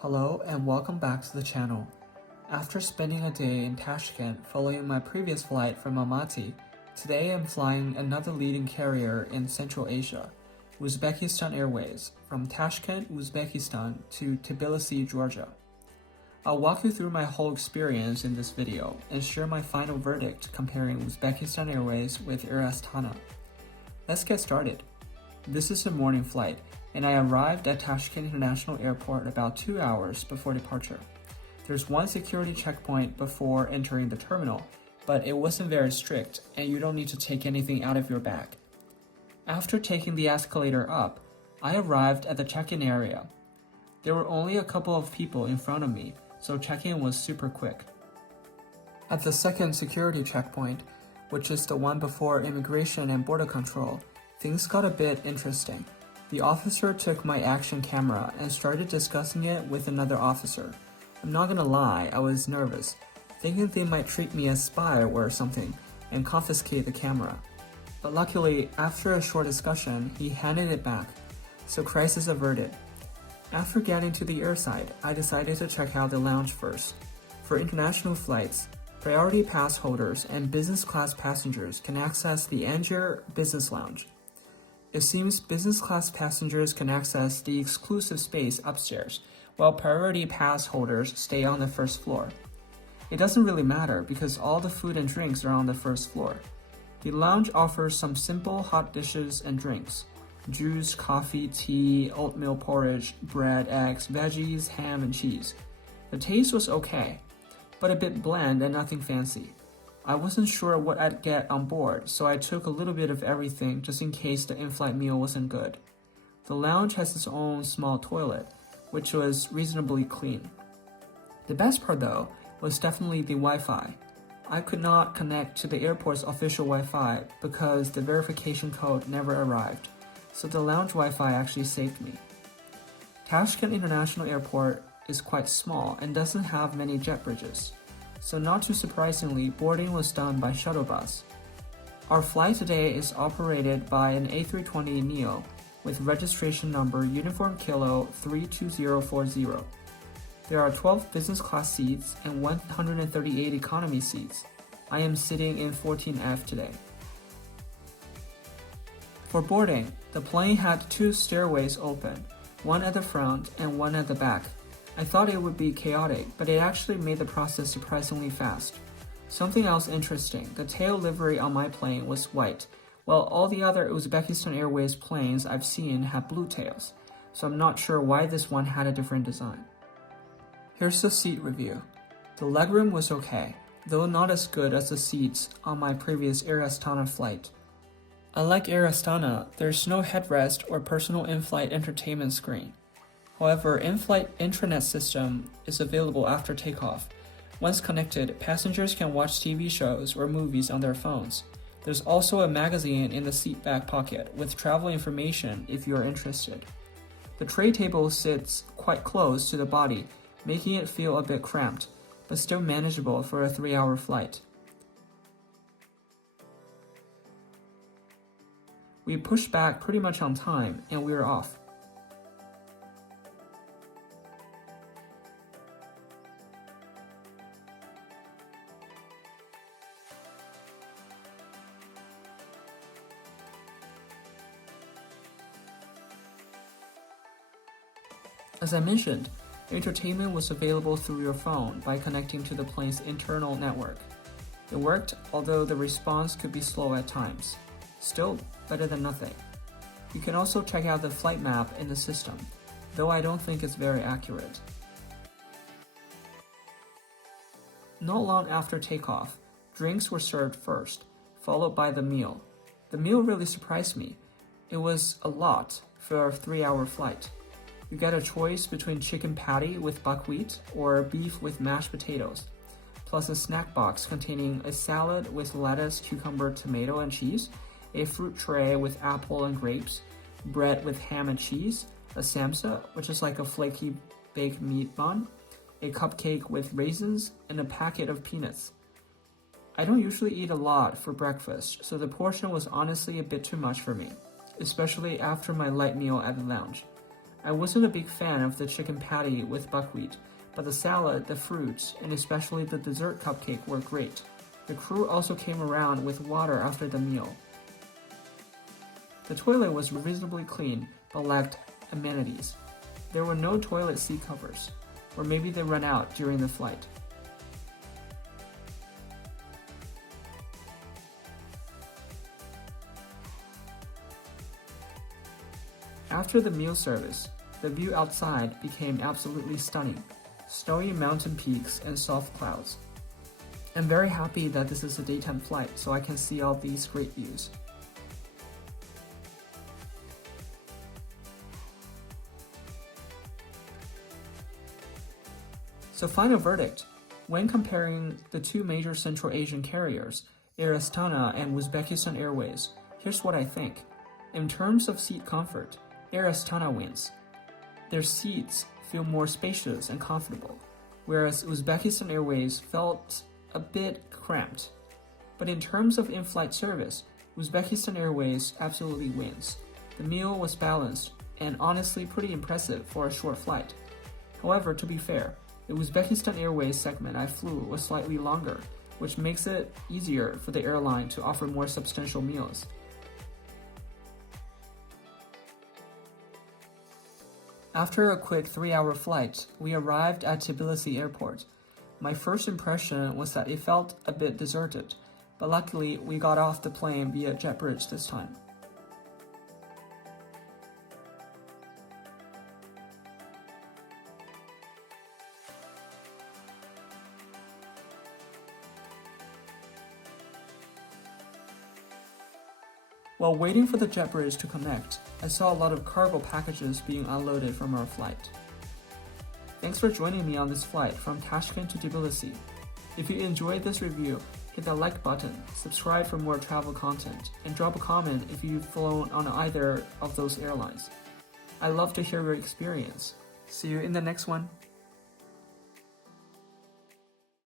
Hello and welcome back to the channel. After spending a day in Tashkent following my previous flight from Almaty, today I'm flying another leading carrier in Central Asia, Uzbekistan Airways, from Tashkent, Uzbekistan to Tbilisi, Georgia. I'll walk you through my whole experience in this video and share my final verdict comparing Uzbekistan Airways with Air Astana. Let's get started. This is a morning flight, and I arrived at Tashkent International Airport about 2 hours before departure. There's one security checkpoint before entering the terminal, but it wasn't very strict and you don't need to take anything out of your bag. After taking the escalator up, I arrived at the check-in area. There were only a couple of people in front of me, so check-in was super quick. At the second security checkpoint, which is the one before immigration and border control, things got a bit interesting. The officer took my action camera and started discussing it with another officer. I'm not gonna lie, I was nervous, thinking they might treat me as spy or something and confiscate the camera. But luckily, after a short discussion, he handed it back, so crisis averted. After getting to the airside, I decided to check out the lounge first. For international flights, priority pass holders and business class passengers can access the Angier Business Lounge. It seems business class passengers can access the exclusive space upstairs, while priority pass holders stay on the first floor. It doesn't really matter because all the food and drinks are on the first floor. The lounge offers some simple hot dishes and drinks: juice, coffee, tea, oatmeal porridge, bread, eggs, veggies, ham, and cheese. The taste was okay, but a bit bland and nothing fancy. I wasn't sure what I'd get on board, so I took a little bit of everything just in case the in-flight meal wasn't good. The lounge has its own small toilet, which was reasonably clean. The best part though was definitely the Wi-Fi. I could not connect to the airport's official Wi-Fi because the verification code never arrived, so the lounge Wi-Fi actually saved me. Tashkent International Airport is quite small and doesn't have many jet bridges. So not too surprisingly, boarding was done by shuttle bus. Our flight today is operated by an A320neo with registration number Uniform Kilo 32040. There are 12 business class seats and 138 economy seats. I am sitting in 14F today. For boarding, the plane had 2 stairways open, one at the front and one at the back. I thought it would be chaotic, but it actually made the process surprisingly fast. Something else interesting, the tail livery on my plane was white, while all the other Uzbekistan Airways planes I've seen have blue tails, so I'm not sure why this one had a different design. Here's the seat review. The legroom was okay, though not as good as the seats on my previous Air Astana flight. Unlike Air Astana, there's no headrest or personal in-flight entertainment screen. However, in-flight intranet system is available after takeoff. Once connected, passengers can watch TV shows or movies on their phones. There's also a magazine in the seat back pocket with travel information if you're interested. The tray table sits quite close to the body, making it feel a bit cramped, but still manageable for a 3-hour flight. We pushed back pretty much on time and we were off. As I mentioned, entertainment was available through your phone by connecting to the plane's internal network. It worked, although the response could be slow at times. Still, better than nothing. You can also check out the flight map in the system, though I don't think it's very accurate. Not long after takeoff, drinks were served first, followed by the meal. The meal really surprised me. It was a lot for a 3-hour flight. You get a choice between chicken patty with buckwheat or beef with mashed potatoes, plus a snack box containing a salad with lettuce, cucumber, tomato, and cheese, a fruit tray with apple and grapes, bread with ham and cheese, a samsa, which is like a flaky baked meat bun, a cupcake with raisins, and a packet of peanuts. I don't usually eat a lot for breakfast, so the portion was honestly a bit too much for me, especially after my light meal at the lounge. I wasn't a big fan of the chicken patty with buckwheat, but the salad, the fruits, and especially the dessert cupcake were great. The crew also came around with water after the meal. The toilet was reasonably clean, but lacked amenities. There were no toilet seat covers, or maybe they ran out during the flight. After the meal service, the view outside became absolutely stunning. Snowy mountain peaks and soft clouds. I'm very happy that this is a daytime flight so I can see all these great views. So final verdict. When comparing the two major Central Asian carriers, Air Astana and Uzbekistan Airways, here's what I think. In terms of seat comfort, Air Astana wins. Their seats feel more spacious and comfortable, whereas Uzbekistan Airways felt a bit cramped. But in terms of in-flight service, Uzbekistan Airways absolutely wins. The meal was balanced and honestly pretty impressive for a short flight. However, to be fair, the Uzbekistan Airways segment I flew was slightly longer, which makes it easier for the airline to offer more substantial meals. After a quick 3-hour flight, we arrived at Tbilisi airport. My first impression was that it felt a bit deserted, but luckily we got off the plane via jet bridge this time. While waiting for the jet bridge to connect, I saw a lot of cargo packages being unloaded from our flight. Thanks for joining me on this flight from Tashkent to Tbilisi. If you enjoyed this review, hit that like button, subscribe for more travel content, and drop a comment if you've flown on either of those airlines. I'd love to hear your experience. See you in the next one.